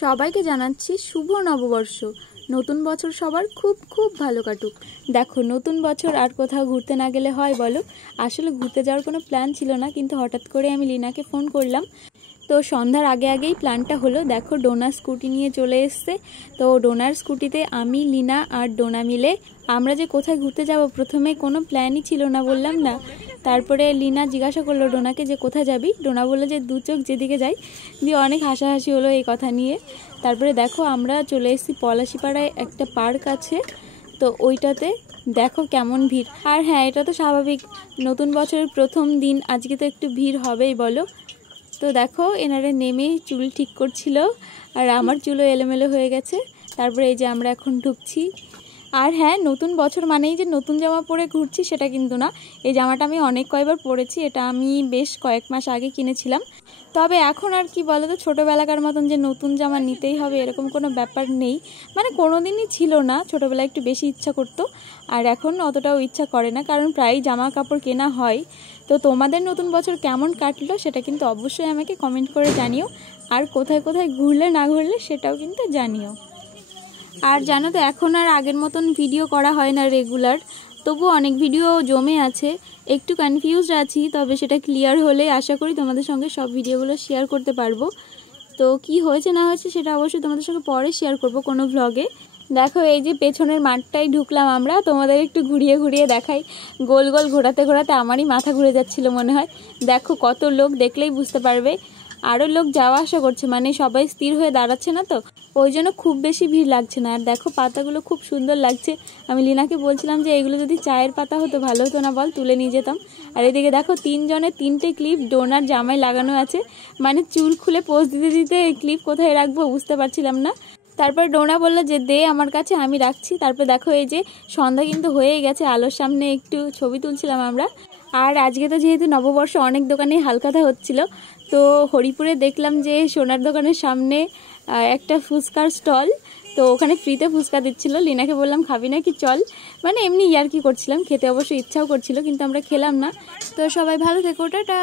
সবাইকে জানাচ্ছি শুভ নববর্ষ। নতুন বছর সবার খুব খুব ভালো কাটুক। দেখো, নতুন বছর আর কোথাও ঘুরতে না গেলে হয় বলো? আসলে ঘুরতে যাওয়ার কোনো প্ল্যান ছিল না, কিন্তু হঠাৎ করে আমি লিনাকে ফোন করলাম। তো সন্ধ্যার আগে আগেই প্ল্যানটা হলো। দেখো, ডোনা স্কুটি নিয়ে চলে এসছে। তো ডোনার স্কুটিতে আমি, লিনা আর ডোনা মিলে আমরা যে কোথায় ঘুরতে যাব প্রথমে কোনো প্ল্যানই ছিল না, বললাম না। তারপরে লিনা জিজ্ঞাসা করলো ডোনাকে যে কোথায় যাবি। ডোনা বললো যে দু চোখ যেদিকে যাই। দিয়ে অনেক হাসাহাসি হলো এই কথা নিয়ে। তারপরে দেখো, আমরা চলে এসেছি পলাশিপাড়ায়, একটা পার্ক আছে, তো ওইটাতে দেখো কেমন ভিড়। আর হ্যাঁ, এটা তো স্বাভাবিক, নতুন বছরের প্রথম দিন, আজকে তো একটু ভিড় হবেই বলো। তো দেখো, এনারা নেমে চুল ঠিক করছিল, আর আমার চুলও এলোমেলো হয়ে গেছে। তারপরে এই যে আমরা এখন ঢুকছি। আর হ্যাঁ, নতুন বছর মানেই যে নতুন জামা পরে ঘুরছি সেটা কিন্তু না। এই জামাটা আমি অনেক কয়বার পরেছি, এটা আমি বেশ কয়েক মাস আগে কিনেছিলাম। তবে এখন আর কি বলো তো, ছোটোবেলাকার মতন যে নতুন জামা নিতেই হবে এরকম কোনো ব্যাপার নেই। মানে কোনো দিনই ছিল না, ছোটোবেলায় একটু বেশি ইচ্ছা করতো, আর এখন অতটাও ইচ্ছা করে না, কারণ প্রায় জামা কাপড় কেনা হয়। তো তোমাদের নতুন বছর কেমন কাটলো সেটা কিন্তু অবশ্যই আমাকে কমেন্ট করে জানিও, আর কোথায় কোথায় ঘুরলে না ঘুরলে সেটাও কিন্তু জানিও। আর জানো তো, এখন আর আগের মতন ভিডিও করা হয় না রেগুলার, তবু অনেক ভিডিও জমে আছে। একটু কনফিউজড আছি, তবে সেটা ক্লিয়ার হলে আশা করি তোমাদের সঙ্গে সব ভিডিওগুলো শেয়ার করতে পারবো। তো কি হয়েছে না হয়েছে সেটা অবশ্যই তোমাদের সঙ্গে পরে শেয়ার করব কোনো ভ্লগে। দেখো, এই যে পেছনের মাঠটাই ঢুকলাম আমরা, তোমাদের একটু ঘুরিয়ে ঘুরিয়ে দেখাই। গোল গোল ঘোরাতে ঘোরাতে আমারই মাথা ঘুরে যাচ্ছিল মনে হয়। দেখো কত লোক, দেখলেই বুঝতে পারবে। আরও লোক যাওয়া আসা করছে, মানে সবাই স্থির হয়ে দাঁড়াচ্ছে না, তো ওই জন্য খুব বেশি ভিড় লাগছে না। আর দেখো, পাতাগুলো খুব সুন্দর লাগছে। আমি লিনাকে বলছিলাম যে এগুলো যদি চায়ের পাতা হতো ভালো হতো না বল, তুলে নিয়ে যেতাম। আর এদিকে দেখো, তিনজনের তিনটে ক্লিপ ডোনার জামায় লাগানো আছে। মানে চুল খুলে পোজ দিতে দিতে এই ক্লিপ কোথায় রাখবো বুঝতে পারছিলাম না। তারপরে ডোনা বললো যে দে আমার কাছে, আমি রাখছি। তারপরে দেখো, এই যে সন্ধ্যা কিন্তু হয়েই গেছে, আলোর সামনে একটু ছবি তুলছিলাম আমরা। আর আজকে তো যেহেতু নববর্ষ, অনেক দোকানে হালখাতা হচ্ছিল। তো হরিপুরে দেখলাম যে সোনার দোকানের সামনে একটা ফুচকার স্টল, তো ওখানে ফ্রিতে ফুচকা দিচ্ছিল। লিনাকে বললাম খাবি না কি, চল। মানে এমনি ইয়ার্কি করছিলাম, খেতে অবশ্য ইচ্ছাও করছিল, কিন্তু আমরা খেলাম না। তো সবাই ভালো থেকো, টাটা।